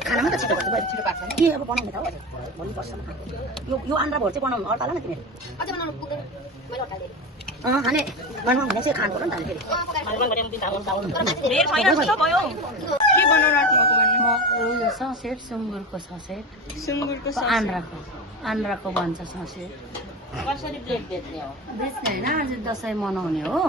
खानामा त छिटो गर्छ छिटो पाक्छ के अब बनाउने त हो भन्नुपर्छ यो आन्द्रा भोर चाहिँ बनाउनु अड्ताला न तिमीहरू अझै बनाउनु पुग्दैन मैले अड्ताले खाने बनाउनु भने चाहिँ खानु पर्यो नि त के बनाउनु राख्नुभएको भन्नु यो ससेट सुँगुरको ससेट आन्द्राको बन्छ ससेट कसरी प्लेट बेच्ने हो बेच्ने होइन आज दसैँ मनाउने हो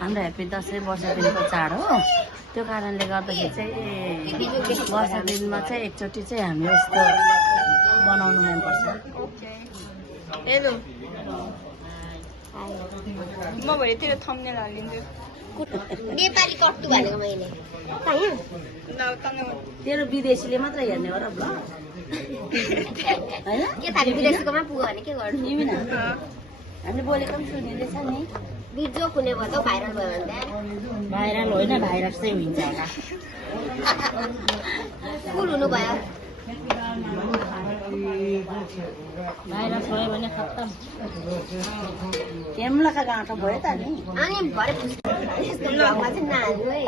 हाम्रो ह्याप्पी दसैँ वर्ष दिनको चाड हो त्यो कारणले गर्दाखेरि चाहिँ वर्ष दिनमा चाहिँ एकचोटि चाहिँ हामी यस्तो बनाउनु मनपर्छ हेलो म भरेतिर थम्नेल हालिदिन्छु नेपाली कट्टु भनेको मैले तेरो विदेशीले मात्र हेर्ने हो र ब्लग होइन के थाहा विदेशीकोमा पुग्यो भने के गर्नु हामीले बोलेको पनि सुनिँदैछ नि बिजो कुने भयो त भाइरल भयो भने भाइरल होइन भाइरस चाहिँ हुन्छ होला फुल हुनु भयो भाइरस भयो भने खत्तम केमलाका गाँठो भयो त नि अनि भरे यस्तो ब्लगमा चाहिँ नहाल्नु है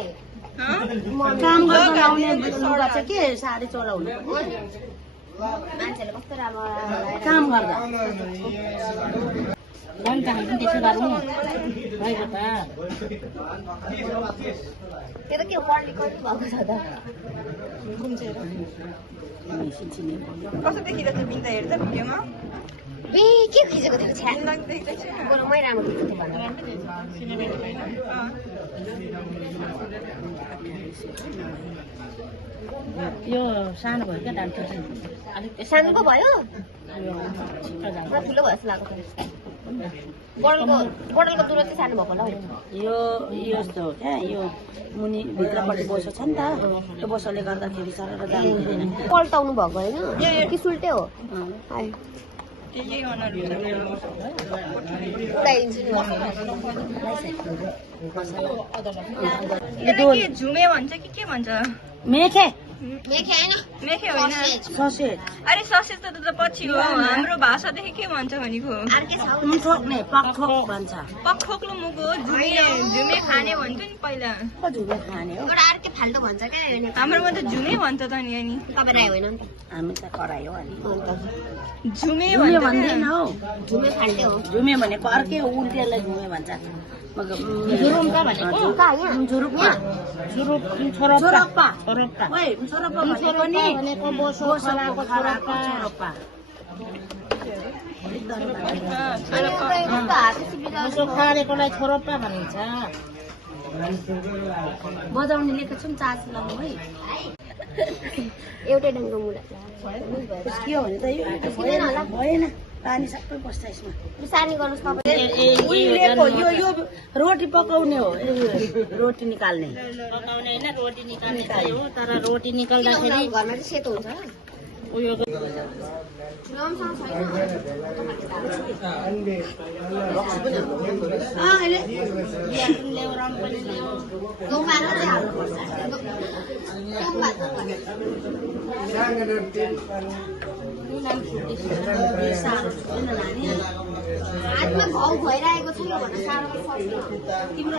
काम गर्दा लाउने लुगा चाहिँ के साडी चोला हुनु मान्छेले कस्तो राम्रो काम गर्दा पनि पनि त्यसो गरौँ भएको त त्यो त के पढ्ने गर्नु भएको छ त कस्तो देखिरहेको थियो बिन्दा हेर्दा भिडियोमा बे के खिचेको थियो छ्या बरु मै राम्रो खिचेको यो सानो भयो क्या डान्स अलिक सानो पो भयो छिटो जान्छ ठुलो भयो जस्तो लाग्छ बडलको दुरो चाहिँ सानो भएको होला यो यस्तो हो क्या यो मुनि भित्रपट्टि बोसो छ नि त त्यो बोसोले गर्दाखेरि सरर जानु हुँदैन पल्टाउनु भएको होइन कि सुल्टे हो यही अनुहार के झुमे भन्छ कि के भन्छ मेखे मेखे होइन ससेट अरे ससेट त पछि हो हाम्रो भाषादेखि के भन्छ भनेको ठोक्ने पक्ठोक भन्छ पक्खोक्लो मुखो झुमे खाने भन्थ्यो नि पहिला झुमे खाने हो एउटा अर्कै फाल्टो भन्छ क्या हाम्रोमा त झुमे भन्छ त नि अनि तपाईँ राई होइन नि त हामी त कराई हो अनि झुमे भन्दैन हौ झुमे फाल्टो हो झुमे भनेको अर्कै हो उल्टियालाई झुमे भन्छ झुरुम्पा भनेको झुरुप्पा छोरोप्पा भनेको बोसो खलाको छोरोप्पा बोसो खारेकोलाई छोरोप्पा भनिन्छ बजाउनेले त छौँ चार्ज लगाउनु है एउटै ढङ्गको मुला के हो भने त यो भएन पानी सबै बस्छ यसमा सानी गर्नुहोस् तपाईँ उहिलेको यो रोटी पकाउने हो रोटी निकाल्ने पकाउने होइन रोटी निकाल्ने हो तर रोटी निकाल्दाखेरि घरमा चाहिँ सेतो हुन्छ उयो हातमा घाउ भइरहेको छ भनेर साह्रो तिम्रो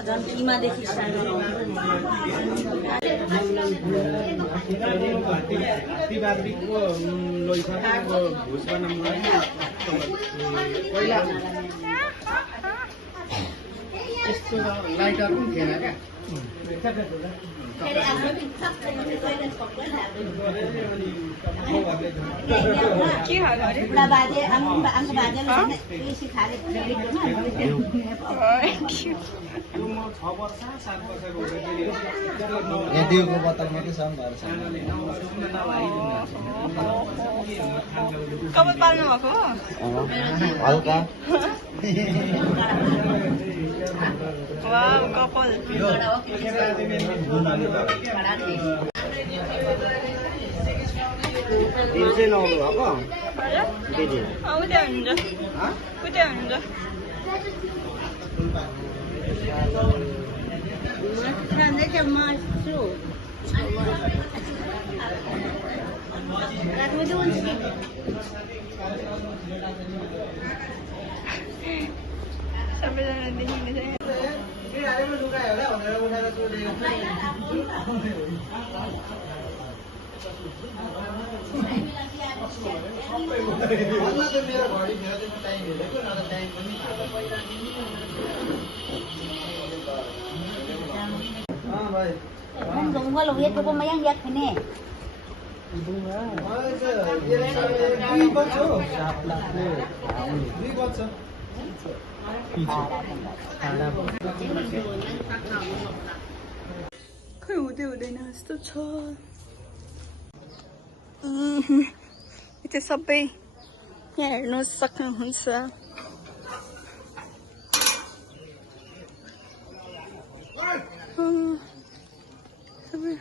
झन् किमादेखि यस्तो लाइटर पनि थिएन क्या के हाल अरे बुढा बाजे आमा बाजेले बेसी खाले दिउको बोतल मात्रै छ कपाल पाल्नु भएको हल्का वाउ कपाल उता हुन्छ उता हुन्छ मासु सबैजना देखिँदैछ Không dùng qua lồng yết của mấy anh giật thế nè. खै हुँदै हुँदैन जस्तो छ त्यो सबै यहाँ हेर्नु सक्नुहुन्छ सबै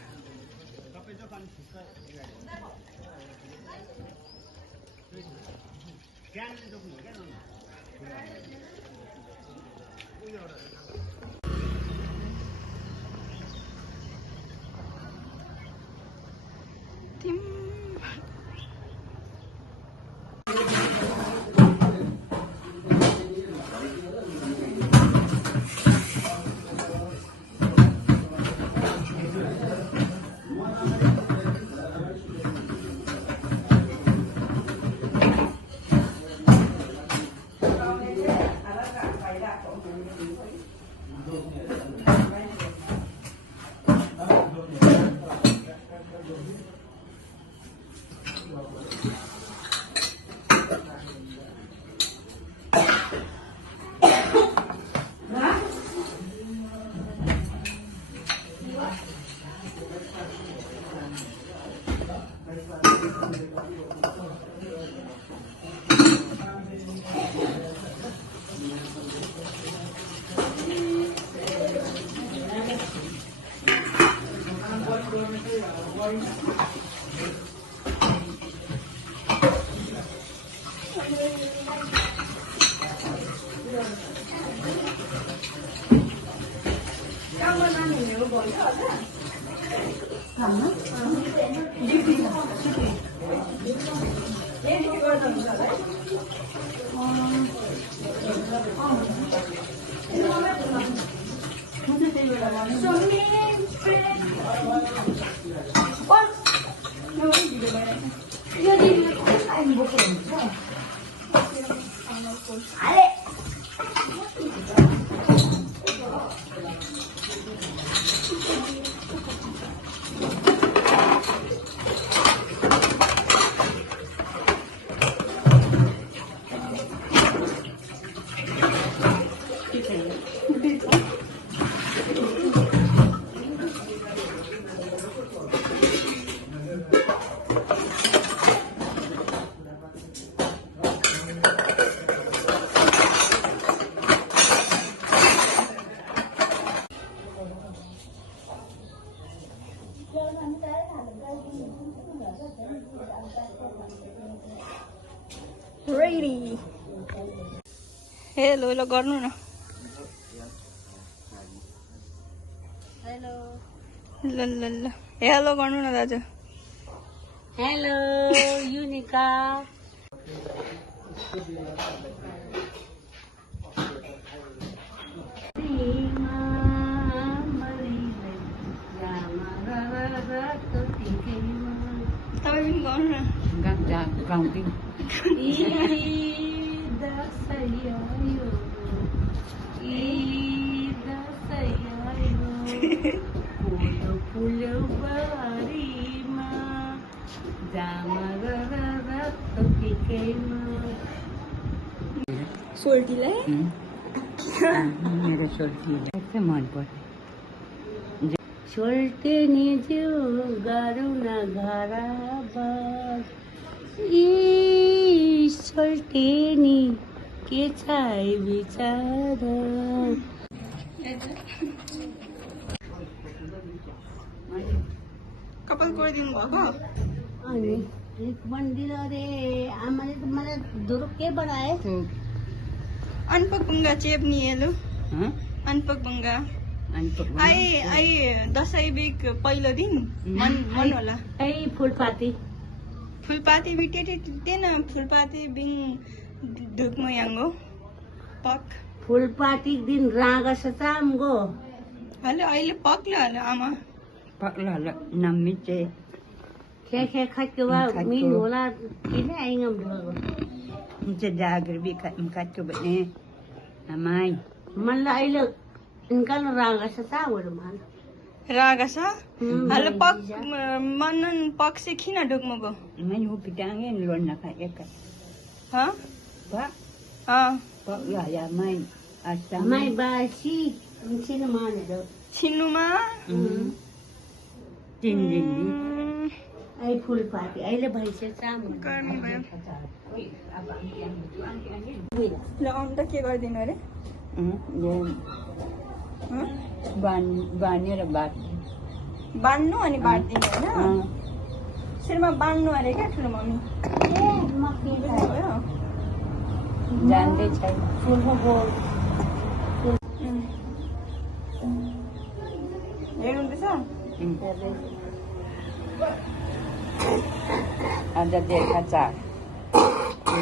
रेडी हेलो ल गर्नु न हेलो ल ल ल हेलो गर्नु न दाजु हेलो युनिका तपाईँ पनि गर्नु न गाउँदै सोल्टीलाई मेरो सोल्टीलाई चाहिँ मन पर्छ सोल्टे नि जिउ गरौँ न घर बस ई सोल्टे नि के छ विचार कपाल कोरिदिनु भएको अनि मन्दिर अरे आमाले त मलाई दुरुक्कै बनाए अनपक बङ्गा चेप्नी हेलो अनपक बङ्गा आई दसैँ बिक पहिलो दिन मन होला फुलपाती फुलपाती बिटेटी तेन फुलपाती बिङ धुकमा यांगो पक फुलपाती दिन रागस चामगो हलो अहिले पक्ला हलो आमा पक्ला नमिचे खे खच्के वा मिन होला किन आइngam ढोगो मुझे जागर भी खच्के बने अमाई मला अहिले इनकल रागस चावल मान रागस हलो पक मनन पक से खिन ढुकमगो मैं वो पिटांगे लोन ना खा एक ह पा पक या मैं अच्छा मैं बासी छिन माने दो छिन्नुमा तीन दिन आई फुलपाती अहिले भइसक्यो चामल गर्मी भयो ल अन्त के गर्दिनु अरे बानेर बाट बान्नु अनि बाट्दिनु होइन सिरमा बान्नु अरे क्या ठुलो मम्मी जान्दै छैन हेर्नुहुँदैछ अन्त देखा चाड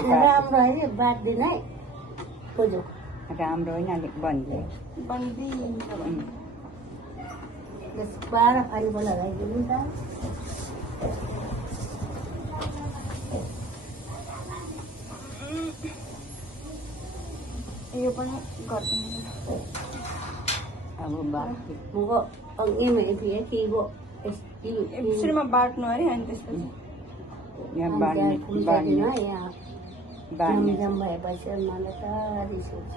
राम्रो होइन बाट्दैन है खोजो राम्रो होइन अलिक बन्दी बन्दी बाह्र पानीको लगाइदिनु त यो पनि गरिदिनु अब बाँकी अघिमा फेरि किबो सुरुमा बाट्नु अरे अनि त्यसपछि यहाँ भएपछि मलाई त रिस उठ्छ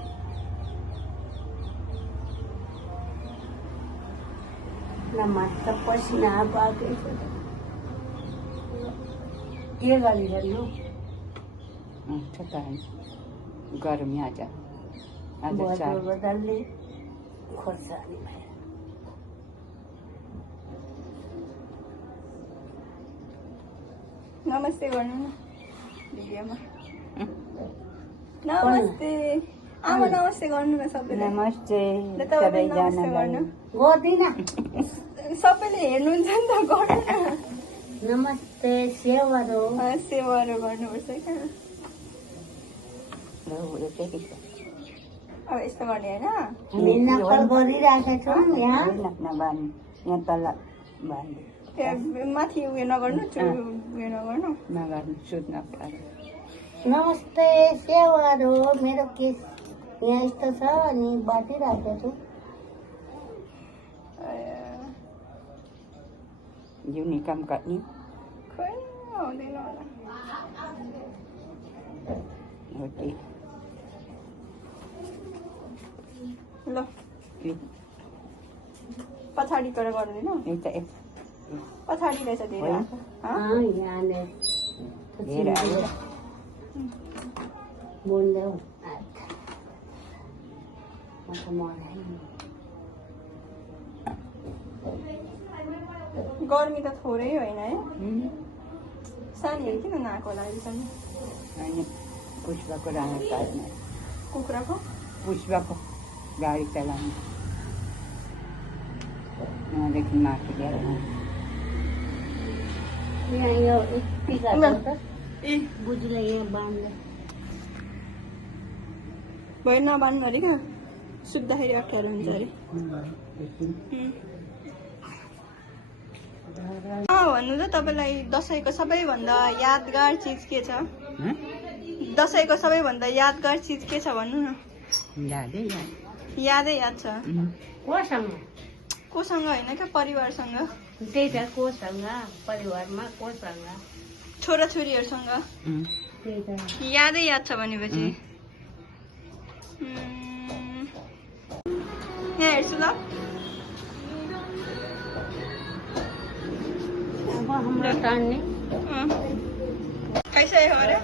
नमात्र पसिना पाकै छ के गरिरहनु गरम आज बदलले खोर्सानी भयो नमस्ते गर्नु न भिडियोमा नमस्ते आमा नमस्ते गर्नु न सबैले नमस्ते ल तपाईले नमस्ते गर्नु गर्दिन सबैले हेर्नुहुन्छ नि त गर्नु न नमस्ते सेवारो सेवाहरू गर्नुपर्छ क्या अब यस्तो गर्ने होइन नक्कल गरिरहेका छौँ यहाँ यहाँ तल बाँध्यो त्यहाँ माथि उयो नगर्नु उयो नगर्नु सुत्न नमस्ते सेवारो मेरो केस यहाँ यस्तो छ अनि बाटिरहेको छु युनिकम कट्ने खोइ आउँदैन होला ल पछाडि तर गर्दैन पछाडि रहेछ धेरै गर्मी त थोरै होइन है सानीहरू किन नआएको होला अहिलेसम्म पुष्पको राणा पार्ने कुखुराको पुष्पको गाडी चलाउने उहाँदेखि माथि ल्याएर बुझीलाई यहाँ बाँध्दा भयो नबान्नु अरे क्या सुत्दाखेरि अप्ठ्यारो हुन्छ अरे भन्नु त तपाईँलाई दसैँको सबैभन्दा यादगार चिज के छ दसैँको सबैभन्दा यादगार चिज के छ भन्नु न यादै याद छ कोसँग होइन क्या परिवारसँग त्यही त कोसँग परिवारमा कोसँग छोराछोरीहरूसँग यादै याद छ भनेपछि यहाँ हेर्छु ल हाम्रो टान्ने खाइसकेको अरे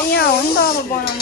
यहाँ हो नि त अब बनाउनु